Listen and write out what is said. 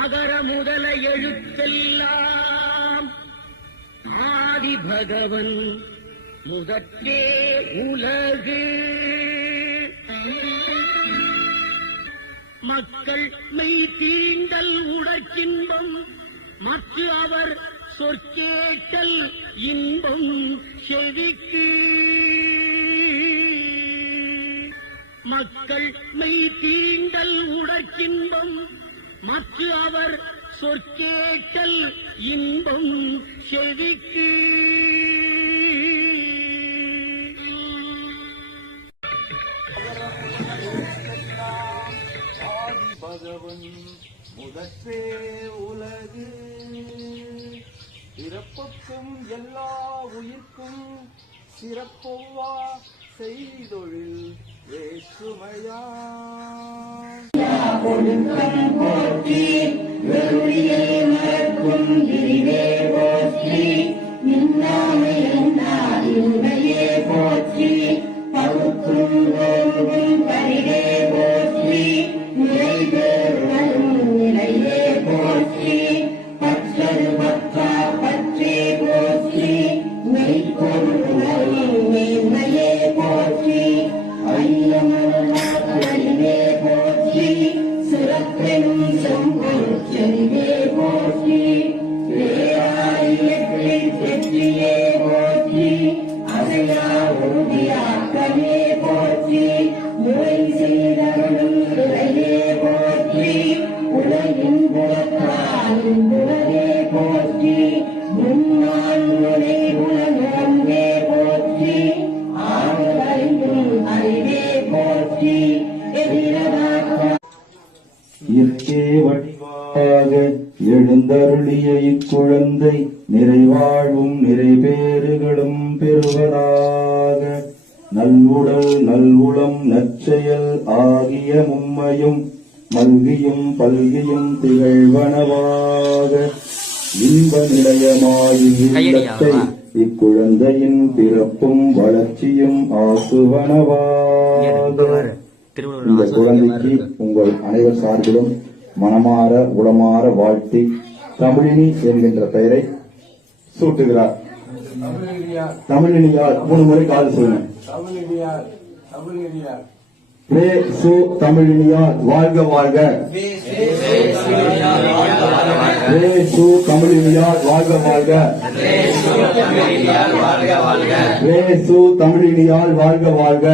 அகர முதல எழுத்தெல்லாம் ஆதி பகவன் முதற்றே உலகு. மக்கள் மெய் தீண்டல் உடற்கின்பம் மற்ற அவர் சொற்கேட்டல் இன்பம் செவிக்கு. மக்கள் மெய் தீண்டல் உடற்கின்பம் மற்ற அவர் சொற்கேட்டல் இன்பம் செவிக்கு. ஆதி பகவன் முதற்றே உலகு. பிறப்புக்கும் எல்லா உயிர்க்கும் சிறப்பொவ்வா செய்தொழில் வேற்றுமையா. போற்றி வெறுளியை மறக்கும் இனிவே போற்றி. நின்னாமை என்னாதியே போற்றி. பகுத்தும் ஓங்கும் பரிவே போற்றி. நிறைவேறும் நிலையே போற்றி. பற்றது பற்றா பற்றே போற்றி. மெய்ப்பொருள் மேன்மையே போற்றி. ஐயமறிவே போற்றி. சிறப்பெனும் செம்பொருள் செறிவே போற்றி. வெற்றியே போற்றி. அசையா உறுதியாக்கமே போற்றி. முறை செய்தருளும் துறையே போற்றி. உலகின் புறத்தாலின் புறவே போற்றி. முன்னாள் முனை உலகே போற்றி. ஆறும் அறிவே போற்றி. இயற்கே வடிவாக எழுந்தருளிய இக்குழந்தை நிறைவாழ்வும் நிறைபேறுகளும் பெறுவதாக. நல்வுடல் நல்வுளம் நற்செயல் ஆகிய மும்மையும் மல்கியும் பல்கியும் திகழ்வனவாக. இன்ப நிலையமாயின் இல்லத்தை இக்குழந்தையின் பிறப்பும் வளர்ச்சியும் ஆக்குவனவாக. இந்த குழந்தைக்கு உங்கள் அனைவர் சார்பிலும் மனமாற உளமாற வாழ்த்தி தமிழினி என்கின்ற பெயரை சூட்டுகிறார். தமிழினியார் 3 முறை கால் சொல்லுங்க. தமிழினியார் வாழ்க வாழ்க. தமிழினியார் வாழ்க வாழ்க. தமிழினியார் வாழ்க வாழ்க.